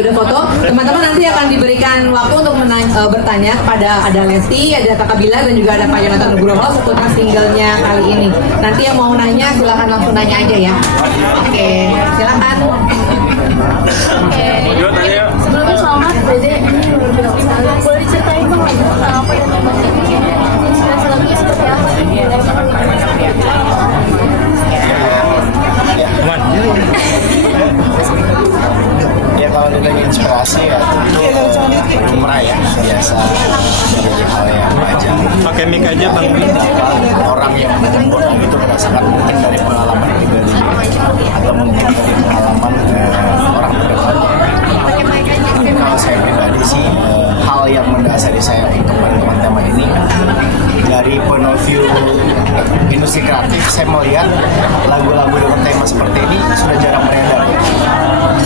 udah foto. Teman-teman nanti akan diberikan waktu untuk bertanya kepada ada Lesti, ada Kakak Bila, dan juga ada Pak Yonatan Nugroho seputar singlenya kali ini. Nanti yang mau nanya silahkan langsung nanya aja ya. Oke, silakan. Oke. Sebelumnya selamat, Dede. Ini luar biasa sekali. Boleh diceritain dong apa yang membuat bikin inspirasi lagunya seperti apa? Ya kalau ditanya inspirasi ya itu lumrah ya, biasa menjadi hal yang wajar. Pakai mic aja Bang. Orang yang membuat itu berdasarkan mungkin dari pengalaman pribadi atau mungkin dari pengalaman orang terdekatnya. Kalau saya pribadi sih hal yang mendasari saya untuk menentukan tema ini dari point of view industri kreatif, saya melihat lagu-lagu dengan tema seperti ini sudah jarang beredar,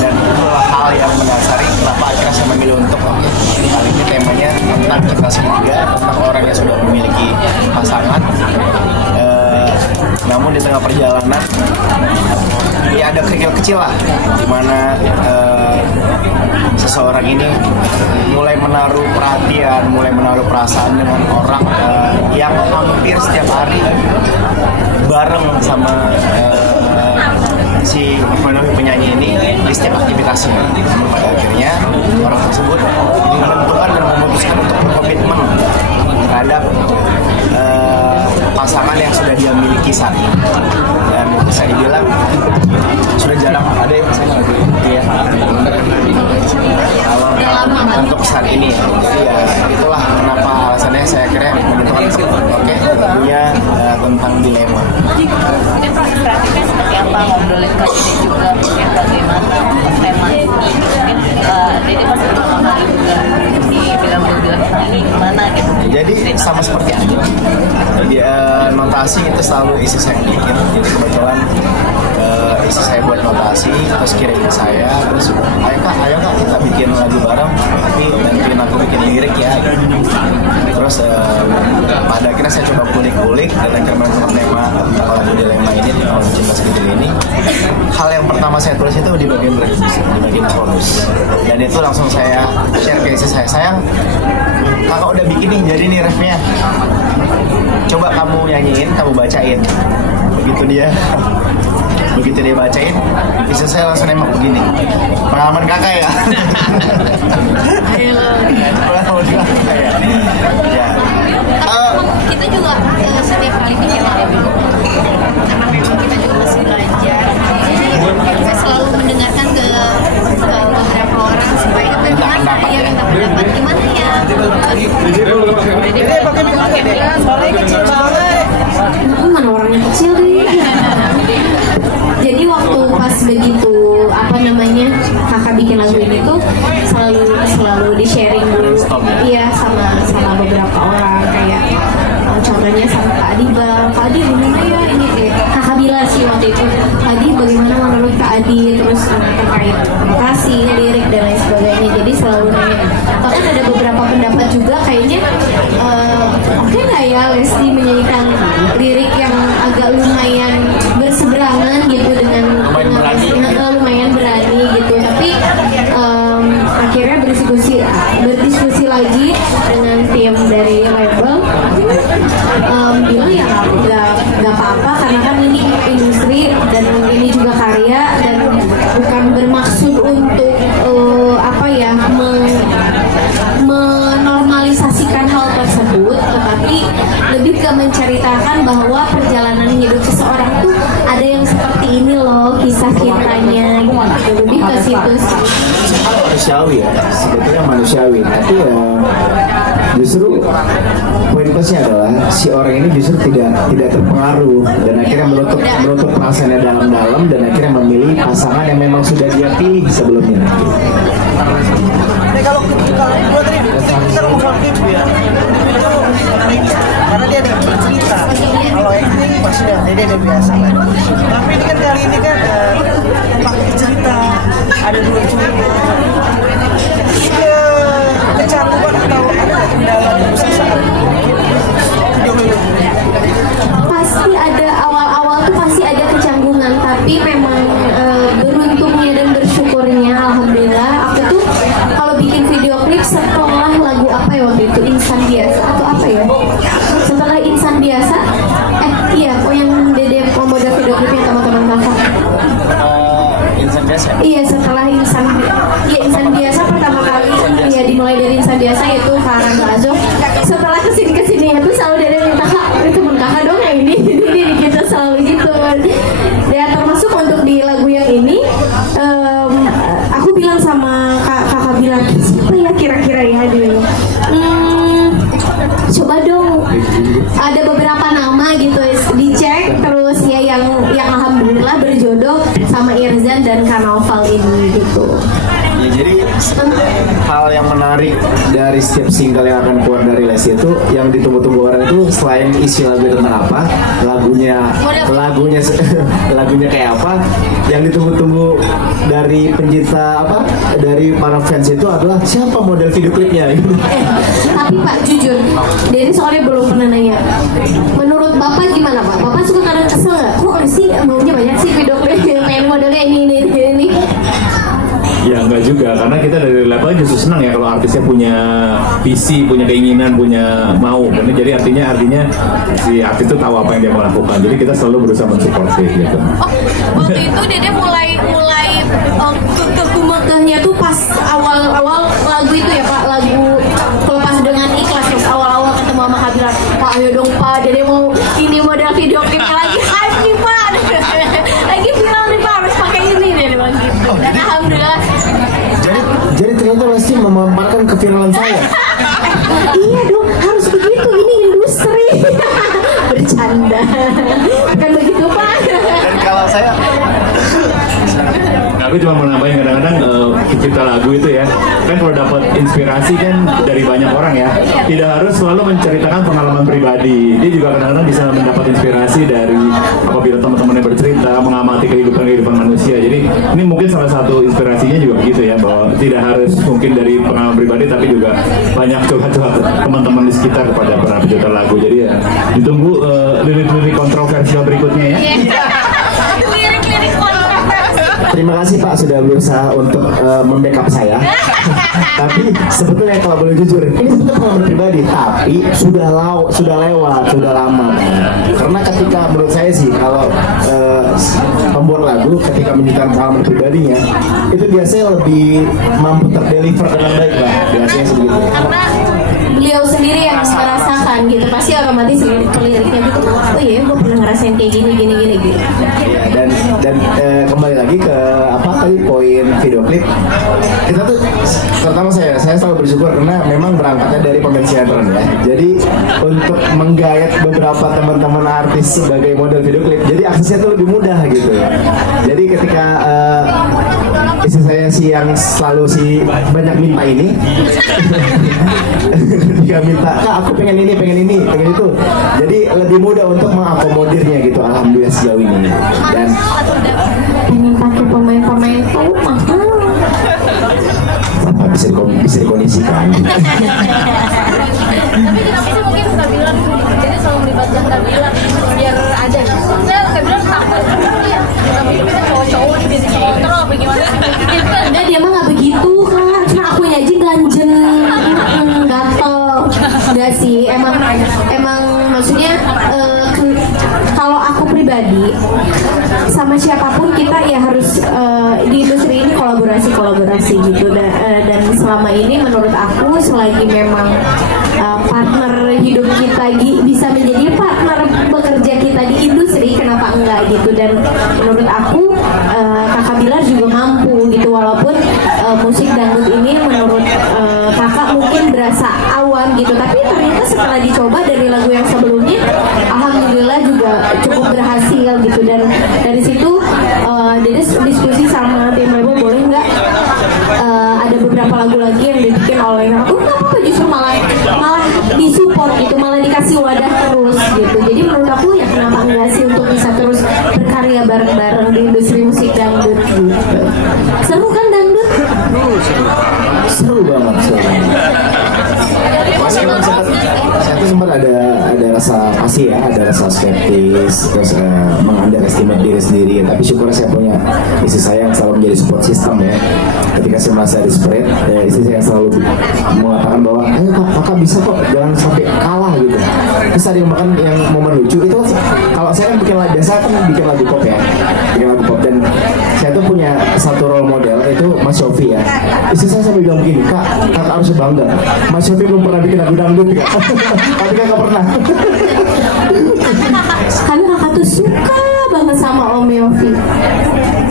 dan itulah hal yang mendasari kenapa akhirnya saya memilih untuk kali ini temanya tentang cinta segitiga, tentang orang yang sudah memiliki pasangan, namun di tengah perjalanan ya ada kerikil kecil lah, dimana seseorang ini mulai menaruh perhatian, mulai menaruh perasaan dengan orang yang hampir setiap hari bareng sama si penyanyi ini di setiap aktivitasnya. Pada akhirnya orang tersebut menentukan dan memutuskan untuk berkomitmen terhadap pasangan yang sudah dia miliki saat ini, dan bisa dibilang sudah jarang ada yang ya untuk saat ini ya. Jadi ya itulah kenapa alasannya saya kira menentukan lagunya tentang dilema. Ini proses kreatifnya seperti apa, ngobrolin ke Dede juga mungkin bagaimana tema ini, mungkin Dede pas pertama kali juga dibilang ini gimana gitu. Jadi sama seperti aja. Notasi itu selalu isi saya bikin. Jadi kebetulan isi saya buat notasi, terus kirim ke saya, terus ayo kak kita bikin lagu bareng, tapi bantuin aku bikin lirik ya. Terus pada akhirnya saya coba kulik-kulik dan akhirnya menentukan tema lagu dilema ini, tentang cinta segitiga ini. Hal yang pertama saya tulis itu di bagian review, di bagian chorus, dan itu langsung saya share ke isi saya. Sayang, kakak udah bikin nih, jadi nih refnya, coba kamu nyanyiin, kamu bacain. Begitu dia bacain, bisa saya langsung nembak begini. Pengalaman kakak ya. Pengalaman kakak ya. Ya. Kita juga setiap kali bikin lagu, karena memang kita juga masih belajar. Jadi kita selalu mendengarkan ke beberapa orang supaya bagaimana ya, minta pendapat gimana ya. Jadi pakai suaranya kecil banget. Mana orangnya kecil deh. Jadi waktu pas begitu kakak bikin lagu ini tuh selalu di sharing dulu, iya sama beberapa orang, kayak contohnya sama Kak Adi, Kak Adi gimana ya ini, kakak Bila sih waktu itu, Kak Adi bagaimana menurut Kak Adi, terus terkait notasi, lirik dan lain sebagainya. Jadi selalu nanya, bahkan ada beberapa pendapat juga kayaknya oke nggak ya Lesti menyanyikan lirik yang agak lumayan berseberangan gitu dengan lumayan berani gitu, tapi akhirnya berdiskusi lagi dengan tim dari label, bilang ya nggak apa-apa karena kan ini industri dan ini juga karya, dan bukan bermaksud untuk menormalisasikan hal tersebut, tetapi lebih ke menceritakan bahwa perjalanan hidup seseorang tuh ada yang seperti ini loh kisah cintanya gitu, lebih ke situ sih. Manusiawi ya, sebetulnya manusiawi, tapi ya justru poin plusnya adalah si orang ini justru tidak terpengaruh dan akhirnya menutup perasaannya dalam-dalam dan akhirnya memilih pasangan yang memang sudah dia pilih sebelumnya. Nah kalau gue tadi kita ngomong klip ya, itu menarik karena dia ada cerita. Kalau acting pasti udah biasa lah. Tapi ini kan kali ini kan pakai cerita, ada dua cerita. Kecanggungan atau ada kendala di musik saat pasti ada, awal-awal tuh pasti ada kecanggungan, tapi memang beruntungnya dan bersyukurnya alhamdulillah aku tuh biasa. Iya, setelah insan biasa pertama kali ya dimulai dari insan biasa yaitu Farhan Bazo. Setelah kesini itu selalu dia minta, Kak, itu temen kakak dong yang ini gitu, selalu gitu. Ya termasuk untuk di lagu yang ini aku bilang sama kakak bilang, siapa ya kira-kira ya dia coba dong, ada beberapa nama gitu dicek terus ya yang alhamdulillah berjodoh sama Irzan dan Kanoval ini gitu. Ya, jadi hal yang menarik dari setiap single yang akan keluar dari Lesti itu yang ditunggu-tunggu orang itu selain isi lagu tentang apa, lagunya kayak apa, yang ditunggu-tunggu dari pencinta apa, dari para fans itu adalah siapa model video klipnya. Tapi Pak jujur, Denny soalnya belum pernah nanya. Menurut Bapak gimana Pak? Bapak suka kadang kesel nggak? Kok sih maunya banyak sih video klip pengen modelnya ini. Ya enggak juga, karena kita dari label justru senang ya kalau artisnya punya visi, punya keinginan, punya mau. Karena jadi artinya si artis itu tahu apa yang dia mau lakukan. Jadi kita selalu berusaha mensupport sih gitu. Oh, waktu itu Dede mulai kekeh-kekehnya tuh pas awal lagu itu ya Pak, lagu Pelepas Dengan Ikhlas pas awal-awal ketemu sama Kabilar. Pak ayo dong Pak, Dede mau ini model video klipnya lagi hype nih Pak. Lagi viral nih Pak, harus pakai ini deh gitu. Dan alhamdulillah. Jadi ternyata Lesti memaparkan keviralan saya. Iya dong, harus begitu, ini industri. Bercanda. Bukan begitu Pak. Dan kalau saya Aku cuma mau nambahin kadang-kadang pencipta lagu itu ya kan kalau dapat inspirasi kan dari banyak orang ya, tidak harus selalu menceritakan pengalaman pribadi. Dia juga kadang-kadang bisa mendapat inspirasi dari apabila teman-temannya bercerita, mengamati kehidupan manusia. Jadi ini mungkin salah satu inspirasinya juga begitu ya, bahwa tidak harus mungkin dari pengalaman pribadi tapi juga banyak curhat-curhat teman-teman di sekitar kepada para pencipta lagu. Jadi ya ditunggu lirik-lirik kontroversial berikutnya ya. Lirik-lirik terima kasih Pak sudah berusaha untuk membackup saya. Tapi sebetulnya kalau boleh jujur, ini sebetulnya pengalaman pribadi, tapi sudah lewat, sudah lama. Karena ketika menurut saya sih kalau pembuat lagu ketika menunjukkan pengalaman pribadinya, itu biasanya lebih mampu terdeliver dengan baik lah, biasanya sebegitu. karena beliau sendiri yang merasakan gitu, pasti otomatis liriknya gitu. Oh iya, gue pernah ngerasain kayak gini gitu. Ya, dan kembali lagi ke apa tadi poin video klip, kita tuh terutama saya selalu bersyukur karena memang berangkatnya dari pemain sinetron ya. Jadi untuk menggayat beberapa teman-teman artis sebagai model video klip, jadi aksesnya tuh lebih mudah gitu ya. Jadi ketika istri saya sih yang selalu banyak minta ini dia minta, Kak aku pengen ini, pengen itu, jadi lebih mudah untuk mengakomodirnya gitu, alhamdulillah sejauh ini. Dan pengen pakai pemain tuh mahal. apa bisa dikondisikan. Tapi kenapa sih mungkin Kabilar jadi selalu melibatkan Kabilar biar ada sebenarnya Kabilar takut ya tapi kita cowok-cowok jadi kontrol apa gimana? Enggak, dia mah nggak begitu Kak, cuma akunya aja ganjen, gatel. Enggak sih, emang maksudnya kalau aku pribadi sama siapapun kita ya harus di industri ini kolaborasi gitu, dan selama ini menurut aku selagi memang partner hidup kita bisa menjadi partner bekerja kita di industri, kenapa enggak gitu. Dan menurut aku Kakak Bilar juga mampu gitu, walaupun musik dangdut ini menurut kakak mungkin berasa awam gitu, tapi ternyata setelah dicoba dari lagu yang sebelumnya alhamdulillah juga cukup berhasil gitu. Dan dari situ Dede diskusi sama tim label, boleh nggak ada beberapa lagu lagi yang dibikin oleh aku, nggak apa-apa, justru malah disupport gitu, malah dikasih wadah terus gitu. Jadi menurut aku ya kenapa enggak sih untuk bisa terus berkarya bareng-bareng di industri musik dangdut gitu. Seru kan dangdut? Seru banget. Meskipun saya tuh sempat ada rasa pasti ya, ada rasa skeptis, terus mengunderestimate diri sendiri. Tapi syukur saya punya istri saya yang selalu menjadi support system ya. Ketika saya merasa desperate, istri saya yang selalu mengatakan bahwa ayo kakak bisa kok, jangan sampai kalah gitu. Terus ada yang momen lucu itu, kalau saya kan bikin lagu, biasa kan bikin lagu pop ya, dan saya tuh punya punya satu role model itu Mas Yofi ya. Istri saya sampai bilang begini, Kak harus bangga. Mas Yofi belum pernah bikin lagu dangdut Kak. Tapi Kak pernah. Karena kakak tuh suka banget sama Om Yofi.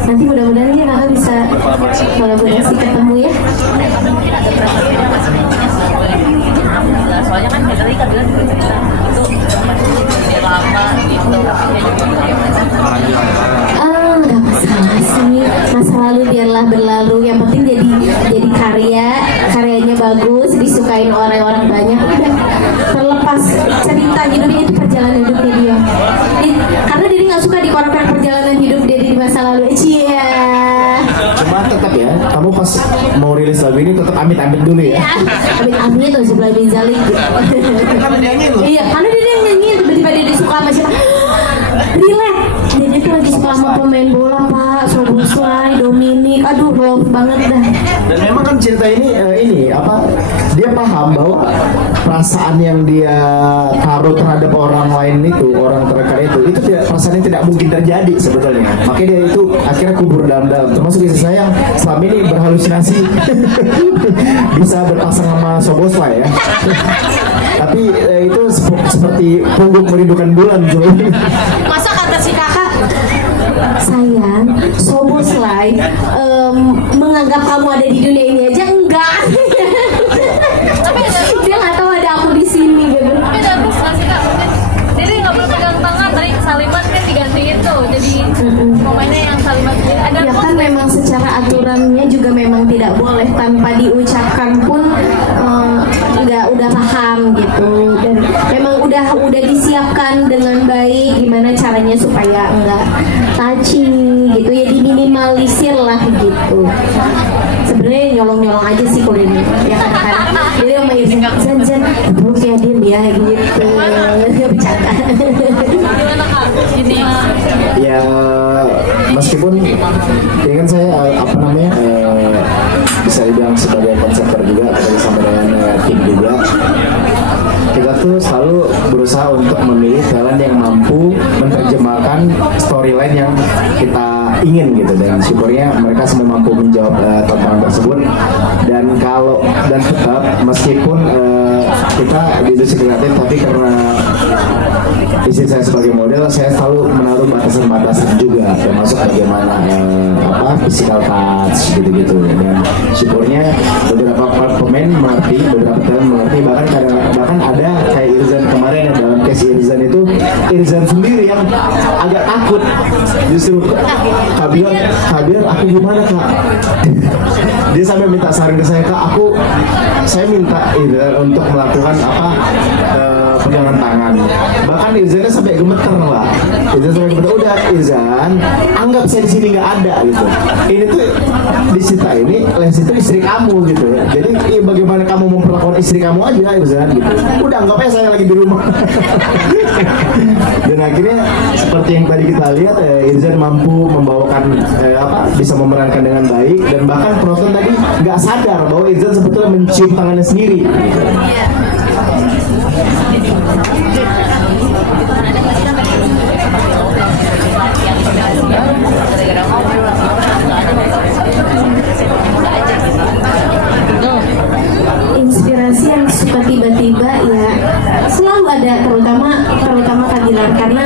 Nanti mudah-mudahan ya kakak bisa kolaborasi ketemu ya. Soalnya kan tadi Kak bilang juga cerita itu dia lama gitu. Gak masalah sih, masa lalu biarlah berlalu. Yang penting jadi karyanya bagus, disukain oleh orang banyak. Udah terlepas cerita hidupnya itu perjalanan hidupnya dia. Karena dia nggak suka dikorek perjalanan hidup dia di masa lalu. Cia. Cuma tetap ya, kamu pas mau rilis lagu ini tetap amit-amit dulu ya. Amit-amit tuh sebelah bin Zalik. Karena nyanyi loh. Iya, karena dia yang nyanyi tiba-tiba dia disuka sama siapa? Relax. Dia tuh lagi suka sama pemain bola Pak, Soboslai, Dominik. Aduh, love banget dah. Dan memang kan cerita ini dia paham bahwa perasaan yang dia taruh terhadap orang lain itu, orang terdekat itu perasaan yang tidak mungkin terjadi sebetulnya. Makanya dia itu akhirnya kubur dalam-dalam. Termasuk istri saya yang selama ini berhalusinasi bisa berpasang sama Soboslai ya. Tapi itu seperti punggung merindukan bulan sebenarnya. Masa kata si kakak, sayang, Soboslai menganggap kamu ada di dunia ini aja enggak. Tapi dia nggak tahu ada aku di sini gitu. tapi bagus nggak sih Kak? Mungkin jadi nggak perlu pegang tangan, tadi saliman kan digantiin tuh, jadi momennya yang saliman sendiri ada. Ya kan memang secara aturannya juga memang tidak boleh tanpa diucapkan pun udah paham gitu, dan memang udah disiapkan dengan baik gimana caranya supaya enggak touching gitu ya, diminimalisir lah gitu. Sebenarnya nyolong-nyolong aja sih kalau ini ya kan. Jadi sama Irfan Zan bro kayak dia gitu. Dia bercanda. Gimana Kak? Ini Ya meskipun ini kan saya bisa dibilang sebagai konseptor juga, kerja sama dengan tim juga. Kita tuh selalu berusaha untuk memilih talent yang mampu menerjemahkan storyline yang kita ingin gitu, dan syukurnya mereka semua mampu menjawab tantangan tersebut. Dan tetap meskipun kita di industri kreatif, tapi karena istri saya sebagai model, saya selalu menaruh batasan-batasan juga, termasuk bagaimana physical touch gitu-gitu. Dan syukurnya beberapa pemain mengerti, beberapa talent mengerti, bahkan ada kayak Irzan kemarin yang dalam case Irzan itu Irzan sendiri yang agak takut, justru Kak bilang aku gimana Kak? Dia sampai minta saran ke saya, Kak saya minta Irzan untuk melakukan pegangan tangan. Bahkan Irzannya sampai gemeter lah. Udah Irzan, anggap saya di sini nggak ada gitu. Ini tuh di cerita ini, Les itu istri kamu gitu. Jadi bagaimana kamu memperlakukan istri kamu aja Irzan gitu. Udah anggap aja saya lagi di rumah. Dan akhirnya seperti yang tadi kita lihat, Irzan mampu membawakan bisa memerankan dengan baik, dan bahkan penonton tadi nggak sadar bahwa Irzan sebetulnya mencium tangannya sendiri. Gitu. Inspirasi yang suka tiba-tiba ya selalu ada, terutama Kak Gilang, karena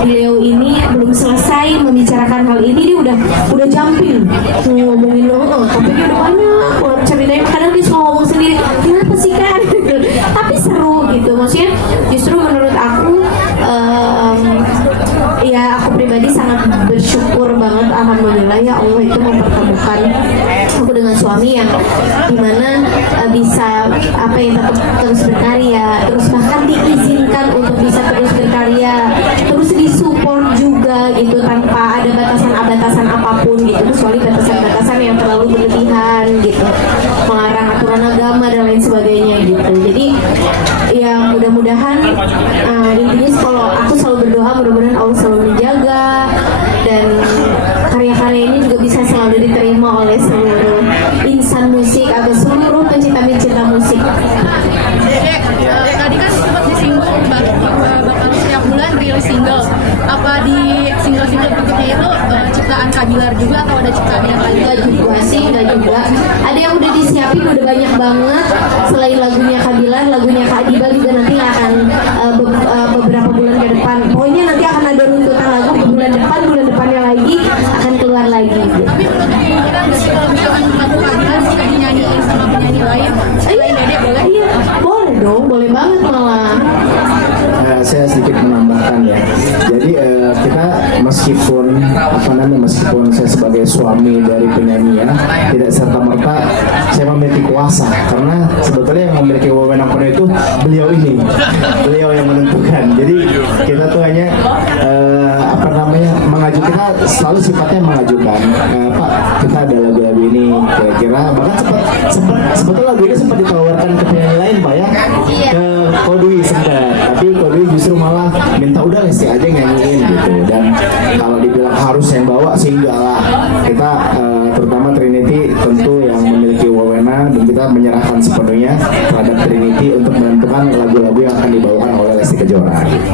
beliau ini belum selesai membicarakan hal ini dia udah jumping ngomongin tapi dia udah banyak ceritanya. Kadang dia suka ngomong sendiri, kenapa sih kan? Tapi seru gitu, maksudnya justru menurut aku ya aku pribadi sangat bersyukur banget, alhamdulillah ya Allah itu mempertemukan aku dengan suami yang dimana bisa tetap terus berkarya, terus bahkan diizinkan untuk bisa terus berkarya, terus disupport juga gitu tanpa ada batasan apapun gitu, kecuali batasan-batasan yang terlalu berlebihan gitu, melarang aturan agama dan lain sebagainya gitu. Jadi ya mudah-mudahan intinya kalau aku selalu berdoa mudah-mudahan Allah selalu menjaga, dan karya-karya ini juga bisa selalu diterima oleh seluruh insan musik atau seluruh pencinta musik. Tadi kan sempat disinggung bakal setiap bulan rilis single. Apa di single berikutnya itu ciptaan Kak Bilar juga atau ada ciptaan yang lain? Enggak juga sih, enggak juga. Ada yang udah disiapin, udah banyak banget. Selain lagunya Kak Bilar, lagunya Kak Adiba juga nanti akan beberapa bulan ke depan. Pokoknya nanti akan ada runtutan lagu di bulan depannya lagi akan keluar lagi. Tapi menurut kemungkinan nggak sih kalau misalkan lagu Kak Bilar bisa dinyanyiin sama penyanyi lain? Selain Dede boleh? Iya, boleh dong, boleh banget malah. Saya sedikit menambahkan ya. Jadi kita meskipun saya sebagai suami dari penyanyi ya, tidak serta merta saya memiliki kuasa, karena sebetulnya yang memiliki wewenang penuh itu beliau yang menentukan. Jadi kita tuh hanya mengajukan, kita selalu sifatnya mengajukan, Pak kita ada lagu-lagu ini kira-kira, bahkan sebetulnya lagu ini sempat ditawarkan ke penyanyi lain Pak ya, ke Kodwi sempat, tapi Kodwi justru malah minta udah Lesti aja nyanyiin gitu. Dan kalau dibilang harus yang bawa sih enggak lah, kita terutama Trinity tentu yang memiliki wewenang, dan kita menyerahkan sepenuhnya terhadap Trinity untuk menentukan lagu-lagu yang akan dibawakan oleh Lesti Kejora gitu.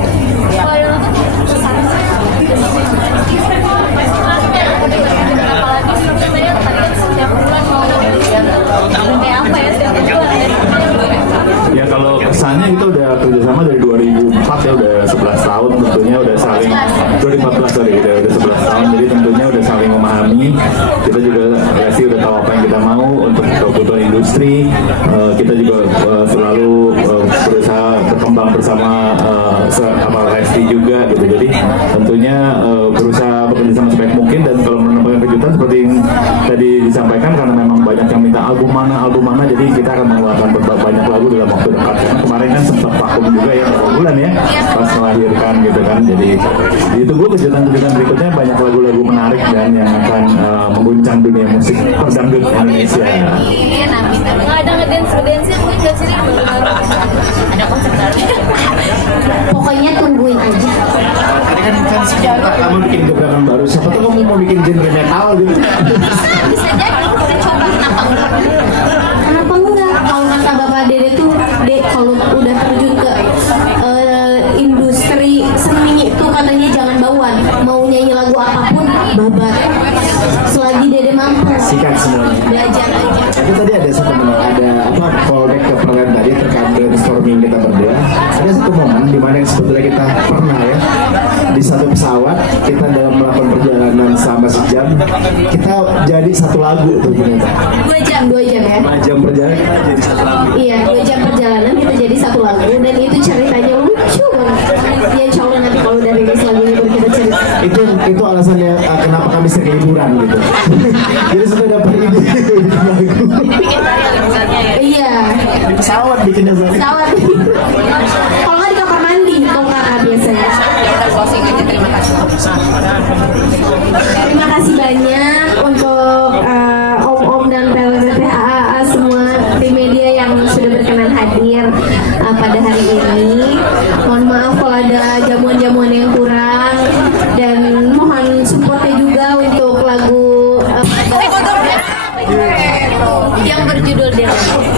Ya kalau kesannya kita udah kerjasama dari 2004 ya, udah 11 tahun tentunya, udah saling 2014 sorry, udah 11 tahun, jadi tentunya udah saling memahami. Kita juga Lesti udah tahu apa yang kita mau untuk kebutuhan industri. Kita juga selalu berusaha berkembang bersama sama Lesti juga gitu. Jadi tentunya berusaha bekerja sama sebaik mungkin, dan kalau menemukan kejutan seperti yang tadi disampaikan, karena memang banyak yang minta album mana, jadi kita akan mengeluarkan banyak lagu dalam waktu dekat. Kemarin kan sempat vakum juga ya, beberapa bulan ya, pas melahirkan gitu kan. Jadi ditunggu kejutan-kejutan berikutnya, banyak lagu-lagu menarik dan yang akan mengguncang dunia musik dangdut Indonesia. Nggak ada ngedance mungkin nggak sih? Ada konsep baru. Pokoknya tungguin aja. Kan kamu bikin gebrakan baru, siapa tuh kamu mau bikin genre metal gitu. Bisa jadi kita coba, kenapa enggak? Kenapa enggak? Kalau kata Bapak Dede tuh, kalau udah terjun ke industri seni itu katanya jangan bauan. Mau nyanyi lagu apapun, babat. Selagi Dede mampu. Sikat semuanya. Belajar aja. Tapi tadi ada satu callback ke program tadi terkait brainstorming kita berdua. Ada satu momen di mana sebetulnya kita pernah ya di satu pesawat, kita dalam melakukan perjalanan selama sejam, kita jadi satu lagu tuh ternyata. 2 jam ya. 5 jam perjalanan kita jadi satu lagu. Iya, 2 jam perjalanan kita jadi satu lagu, dan itu ceritanya lucu banget. Ya insya Allah nanti kalau udah rilis lagunya baru kita cerita. Itu alasannya kenapa kami sering liburan gitu. Jadi sudah dapat ide bikin lagu. Bikin karya misalnya ya. Iya. Di pesawat bikinnya Pesawat. Kalau nggak di kamar mandi, kalau kakak biasanya. Kita closing aja, terima kasih. Terima kasih banyak untuk om-om dan PLTPAA semua tim media yang sudah berkenan hadir pada hari ini. Mohon maaf kalau ada jamuan-jamuan yang kurang, dan mohon supportnya juga untuk lagu yang berjudul Dede.